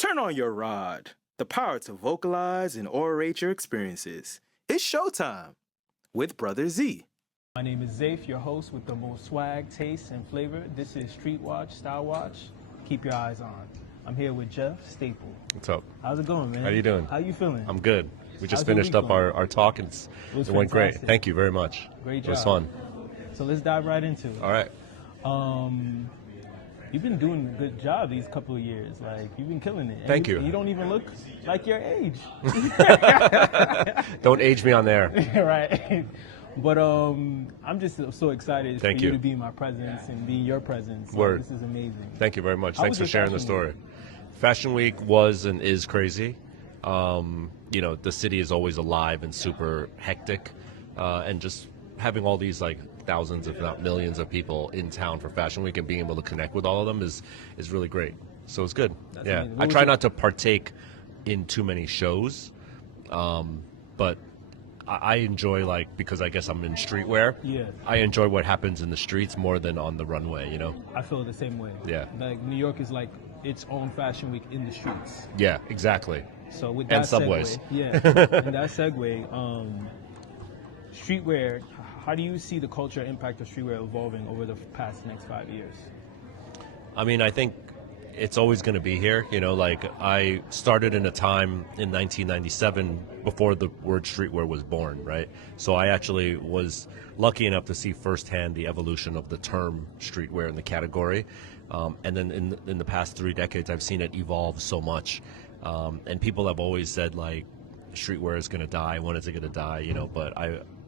Turn on your rod. The power to vocalize and orate your experiences. It's showtime with Brother Z. My name is ZAFE, your host with the most swag, taste, and flavor. This is Street Watch, Style Watch. Keep your eyes on. I'm here with Jeff Staple. What's up? How's it going, man? How you doing? How you feeling? I'm good. We just How's your finished week up going? our talk, and it went great. fantastic. Thank you very much. Great It was job. fun. So let's dive right into it. All right. You've been doing a good job these couple of years. Like, you've been killing it. And Thank you. You don't even look like your age. Don't age me on there. Right. But I'm just so excited Thank for you you. to be in my presence and be in your presence. So Word. This is amazing. Thank you very much. How Thanks was for your sharing the Fashion story. Week? Fashion Week was and is crazy. You know, the city is always alive and super hectic, and just having all these like thousands, if not millions, of people in town for Fashion Week and being able to connect with all of them is really great. So it's good. That's Yeah, amazing. What I was try your- not to partake in too many shows, but I enjoy, like, because I guess I'm in streetwear. Yeah. I enjoy what happens in the streets more than on the runway. You know. I feel the same way. Yeah. Like, New York is like its own Fashion Week in the streets. Yeah. Exactly. So with that And subways. segue, yeah, and that segue, streetwear. How do you see the culture impact of streetwear evolving over the past next 5 years? I mean, I think it's always going to be here. You know, like I started in a time in 1997 before the word streetwear was born, right? So I actually was lucky enough to see firsthand the evolution of the term streetwear in the category. And then in the past 3 decades, I've seen it evolve so much. And people have always said, like, streetwear is going to die. When is it going to die? You know, but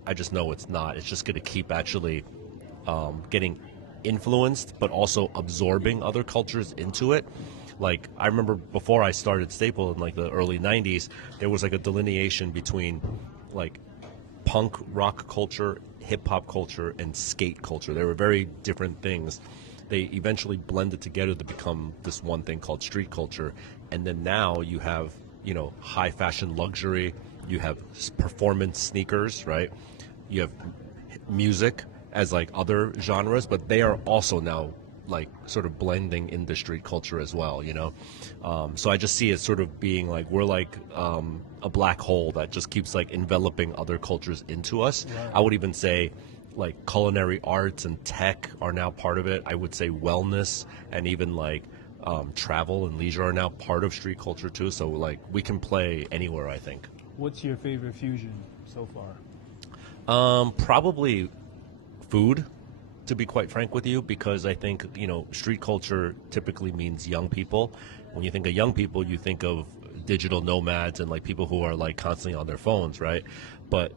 I just know it's not. It's just going to keep actually getting influenced, but also absorbing other cultures into it. Like, I remember before I started Staple in like the early 90s, there was like a delineation between like punk rock culture, hip hop culture, and skate culture. They were very different things. They eventually blended together to become this one thing called street culture. And then now you have, you know, high fashion luxury, you have performance sneakers, right? You have music as like other genres, but they are also now like sort of blending into street culture as well, you know? So I just see it sort of being like, we're like a black hole that just keeps like enveloping other cultures into us. Right. I would even say like culinary arts and tech are now part of it. I would say wellness and even like travel and leisure are now part of street culture too. So like we can play anywhere, I think. What's your favorite fusion so far? Probably food, to be quite frank with you, because I think, you know, street culture typically means young people. When you think of young people, you think of digital nomads and like people who are like constantly on their phones, right? But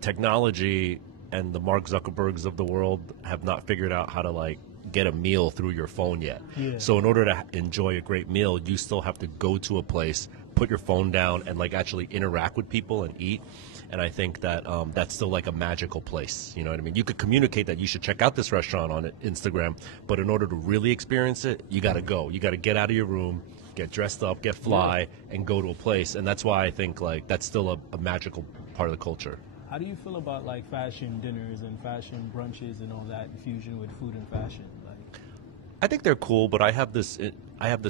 technology and the Mark Zuckerbergs of the world have not figured out how to like get a meal through your phone yet. Yeah. So in order to enjoy a great meal, you still have to go to a place, put your phone down, and like actually interact with people and eat. And I think that that's still like a magical place. You know what I mean? You could communicate that you should check out this restaurant on Instagram, but in order to really experience it, you got to go. You got to get out of your room, get dressed up, get fly, and go to a place. And that's why I think like that's still a magical part of the culture. How do you feel about like fashion dinners and fashion brunches and all that fusion with food and fashion? Like, I think they're cool, but I have this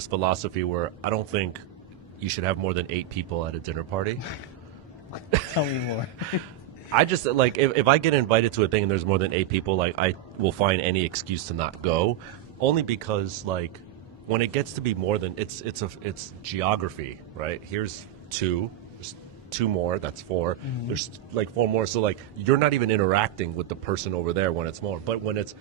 philosophy where I don't think you should have more than 8 people at a dinner party. tell me more. I just like if I get invited to a thing and there's more than 8 people, like I will find any excuse to not go, only because like when it gets to be more than it's geography, right? Here's 2, there's 2 more, that's 4. Mm-hmm. There's like 4 more, so like you're not even interacting with the person over there when it's more, but when it's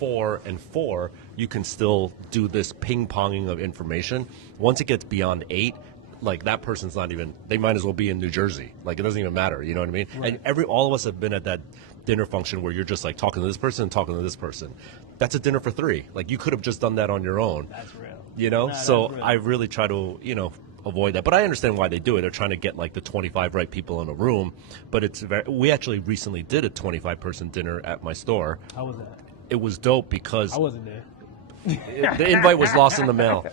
4 and 4, you can still do this ping-ponging of information. Once it gets beyond 8, like that person's not even, they might as well be in New Jersey. Like it doesn't even matter, you know what I mean? Right. And all of us have been at that dinner function where you're just like talking to this person and talking to this person. That's a dinner for 3. Like you could have just done that on your own. That's real. You know? Nah, So that's real. I really try to, you know, avoid that. But I understand why they do it. They're trying to get like the 25 right people in a room. But it's we actually recently did a 25-person dinner at my store. How was that? It was dope because I wasn't there. the invite was lost in the mail.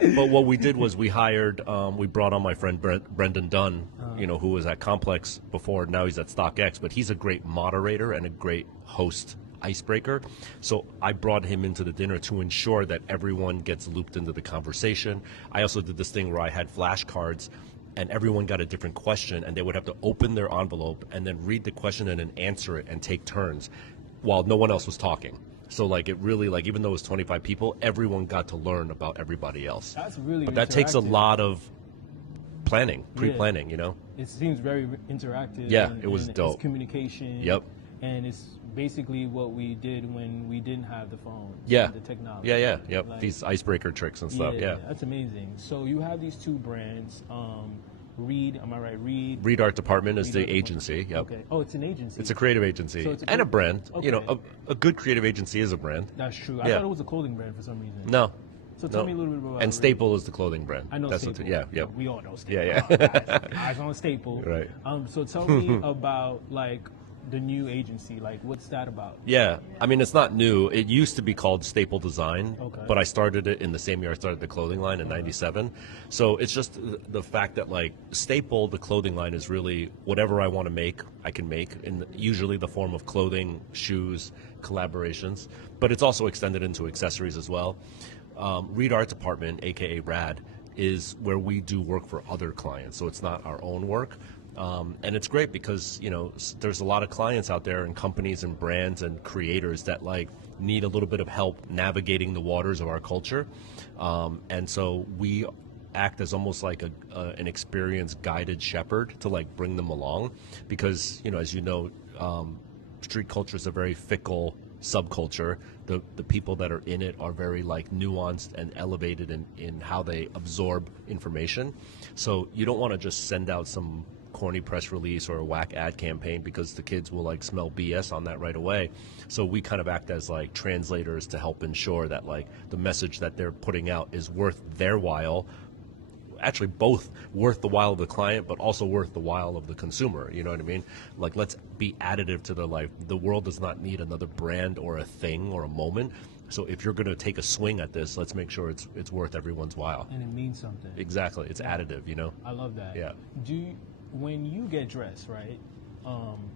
But what we did was we brought on my friend Brendan Dunn, you know, who was at Complex before. Now he's at StockX, but he's a great moderator and a great host icebreaker. So I brought him into the dinner to ensure that everyone gets looped into the conversation. I also did this thing where I had flashcards and everyone got a different question, and they would have to open their envelope and then read the question and then answer it and take turns while no one else was talking. So like it really, like, even though it was 25 people, everyone got to learn about everybody else. That's really But that takes a interactive. lot of planning, pre-planning, you know? It seems very interactive. Yeah, and, it was and dope. It's communication. Yep. And it's basically what we did when we didn't have the phone. Yeah. The technology. Yep. Like, These icebreaker tricks and stuff, yeah. That's amazing. So you have these two brands. Reed, am I right? Reed Art Department is Reed the Art agency, Department. yep. Okay. Oh, it's an agency. It's a creative agency So it's and a brand. Okay. You know, a good creative agency is a brand. That's true. I Yeah. thought it was a clothing brand for some reason. No. So tell me a little bit about And Reed. Staple is the clothing brand. I know That's Staple. Yeah. We all know Staple. Yeah. Eyes on Staple. Right. So tell me about like the new agency. Like, what's that about? Yeah, I mean, it's not new. It used to be called Staple Design, Okay. but I started it in the same year I started the clothing line in '97. So it's just the fact that, like, Staple, the clothing line, is really whatever I want to make, I can make, in usually the form of clothing, shoes, collaborations, but it's also extended into accessories as well. Reed Art Department, aka RAD, is where we do work for other clients, so it's not our own work. And it's great because, you know, there's a lot of clients out there and companies and brands and creators that like need a little bit of help navigating the waters of our culture. And so we act as almost like an experienced guided shepherd to like bring them along because, you know, as you know, street culture is a very fickle subculture. The people that are in it are very like nuanced and elevated in how they absorb information. So you don't want to just send out some corny press release or a whack ad campaign because the kids will like smell BS on that right away. So we kind of act as like translators to help ensure that like the message that they're putting out is worth their while, actually both worth the while of the client but also worth the while of the consumer. You know what I mean? Like, let's be additive to their life. The world does not need another brand or a thing or a moment. So if you're going to take a swing at this, let's make sure it's worth everyone's while. And it means something. Exactly. It's additive, you know? I love that. Yeah. When you get dressed, right?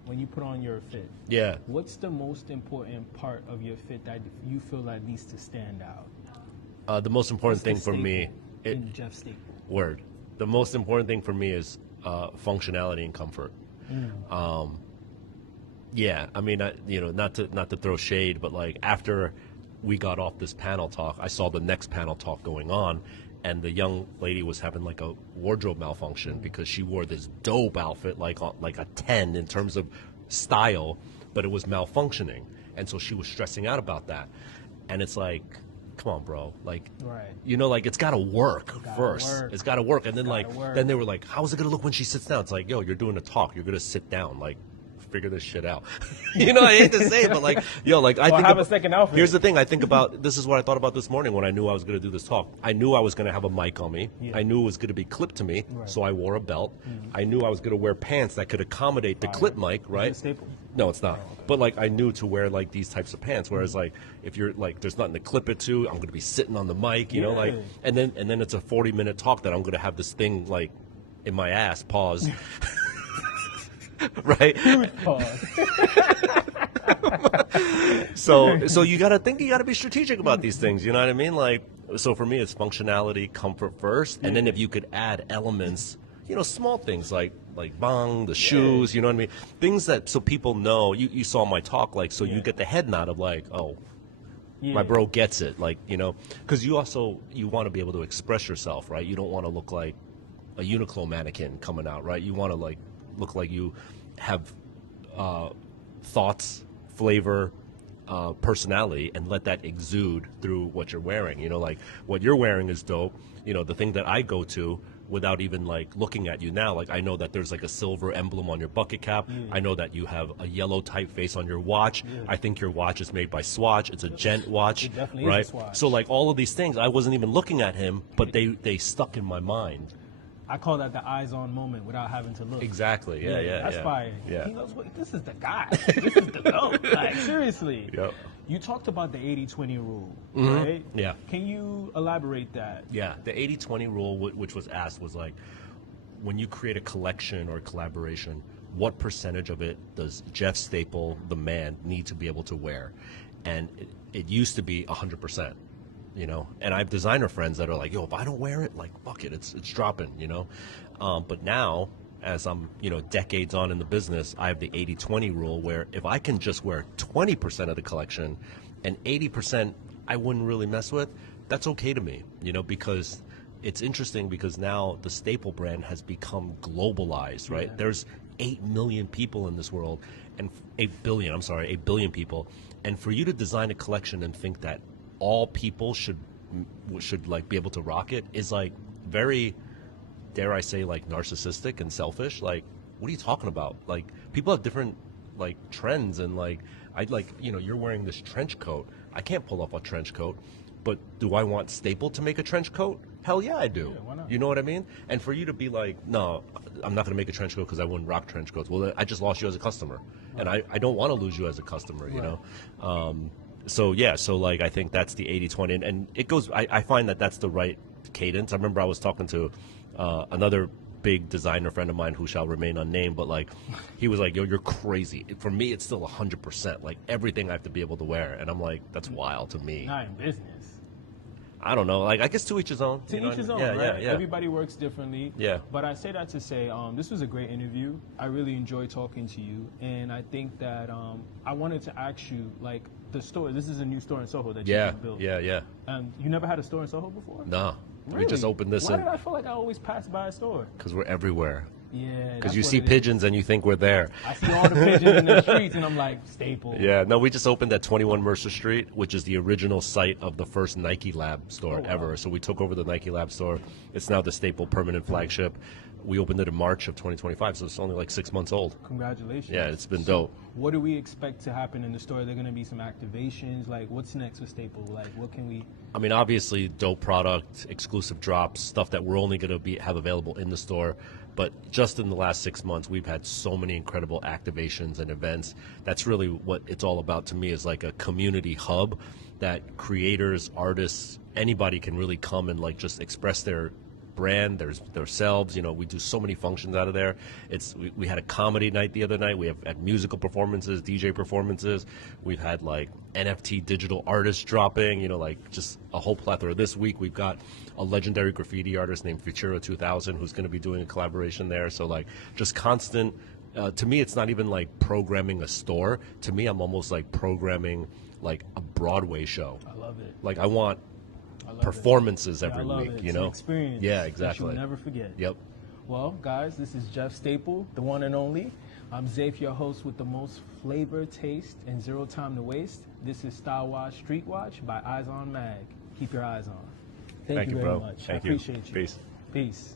When you put on your fit, Yeah. what's the most important part of your fit that you feel that needs to stand out? The most important What's the thing for me, staple in Jeff Staple. word. The most important thing for me is functionality and comfort. Yeah, I mean, you know, not to throw shade, but like after we got off this panel talk, I saw the next panel talk going on, and the young lady was having like a wardrobe malfunction because she wore this dope outfit, like a 10 in terms of style, but it was malfunctioning, and so she was stressing out about that, and it's like, come on, bro, like, Right. you know, like it's got to work gotta first. work. It's got to work, and then gotta like, work. then they were like, how is it gonna look when she sits down? It's like, yo, you're doing a talk, you're gonna sit down, like, figure this shit out. You know, I hate to say it, but like, yo, like, I think have a second outfit. Here's the thing, I think about this is what I thought about this morning when I knew I was gonna do this talk. I knew I was gonna have a mic on me. Yeah. I knew it was gonna be clipped to me, Right. so I wore a belt. Mm-hmm. I knew I was gonna wear pants that could accommodate the clip mic, Is right? it Staple? No, it's not. But like, I knew to wear like these types of pants. Whereas like, if you're like, there's nothing to clip it to, I'm gonna be sitting on the mic, you know, like, Yeah. and then it's a 40-minute talk that I'm gonna have this thing like in my ass. Pause. Right. Pause. So you gotta be strategic about these things. You know what I mean? Like, so for me, it's functionality, comfort first, and then if you could add elements, you know, small things like bong, the shoes, you know what I mean? Things that so people know. You saw my talk, like, so you get the head nod of like, oh, my bro gets it, like, you know, because you want to be able to express yourself, right? You don't want to look like a Uniqlo mannequin coming out, right? You want to like look like you have thoughts, flavor, personality, and let that exude through what you're wearing. You know, like what you're wearing is dope. You know, the thing that I go to without even like looking at you now, like I know that there's like a silver emblem on your bucket cap. I know that you have a yellow typeface on your watch. I think your watch is made by Swatch. It's a gent watch, It definitely is a right? Swatch. So like all of these things, I wasn't even looking at him, but they stuck in my mind. I call that the eyes on moment without having to look. Exactly. Yeah. That's fire. Yeah. He knows what, this is the guy. This is the GOAT. Like, seriously. Yep. You talked about the 80-20 rule, Mm-hmm. right? Yeah. Can you elaborate that? Yeah, the 80-20 rule, which was asked, was like, when you create a collection or collaboration, what percentage of it does Jeff Staple, the man, need to be able to wear? And it used to be 100%, you know. And I have designer friends that are like, yo, if I don't wear it, like, fuck it, it's dropping, you know. But now, as I'm, you know, decades on in the business, I have the 80-20 rule where if I can just wear 20% of the collection and 80% I wouldn't really mess with, that's okay to me, you know, because it's interesting because now the Staple brand has become globalized, right? Yeah. There's 8 million people in this world, and 8 billion people. And for you to design a collection and think that all people should like be able to rock it is like very, dare I say, like narcissistic and selfish. Like, what are you talking about? Like, people have different like trends, and like, I'd like, you know, you're wearing this trench coat. I can't pull off a trench coat, but do I want Staple to make a trench coat? Hell yeah, I do. Yeah, why not? You know what I mean? And for you to be like, no, I'm not going to make a trench coat because I wouldn't rock trench coats. Well, I just lost you as a customer, and I don't want to lose you as a customer, you know? So yeah, so like, I think that's the 80-20, and it goes, I find that that's the right cadence. I remember I was talking to another big designer friend of mine who shall remain unnamed, but like, he was like, yo, you're crazy. For me, it's still 100%, like everything I have to be able to wear. And I'm like, that's wild to me. Not in business. I don't know. Like, I guess to each his own. To you know each his what own, I mean? right? Yeah. Everybody works differently. Yeah. But I say that to say this was a great interview. I really enjoyed talking to you. And I think that I wanted to ask you, like, the store. This is a new store in Soho that you just built. Yeah. You never had a store in Soho before? No. Really? We just opened this Why did I feel like I always pass by a store? because we're everywhere. Yeah. Because you see pigeons and you think we're there. I see all the pigeons in the streets, and I'm like, Staple. Yeah, no, we just opened at 21 Mercer Street, which is the original site of the first Nike Lab store ever. So we took over the Nike Lab store. It's now the Staple permanent flagship. We opened it in March of 2025, so it's only like 6 months old. Congratulations. Yeah, it's been dope. What do we expect to happen in the store? Are there going to be some activations? Like, what's next with Staple? Like, what can we... I mean, obviously, dope product, exclusive drops, stuff that we're only going to have available in the store. But just in the last 6 months, we've had so many incredible activations and events. That's really what it's all about to me, is like a community hub that creators, artists, anybody can really come and like just express their brand, themselves. You know, we do so many functions out of there. We had a comedy night the other night. We have had musical performances, DJ performances. We've had like NFT digital artists dropping, you know, like just a whole plethora. This week we've got a legendary graffiti artist named Futura 2000 who's going to be doing a collaboration there. So like just constant, to me, it's not even like programming a store. To me, I'm almost like programming like a Broadway show. I love it. Like I want love performances it. every I love week, it. you It's know? an experience. Yeah, That exactly. you'll never forget. Yep. Well, guys, this is Jeff Staple, the one and only. I'm ZAFE, your host with the most flavor, taste, and zero time to waste. This is Style Watch, Street Watch by IZON Mag. Keep your eyes on. Thank you very bro. much. Thank I you. appreciate you. Peace. Peace.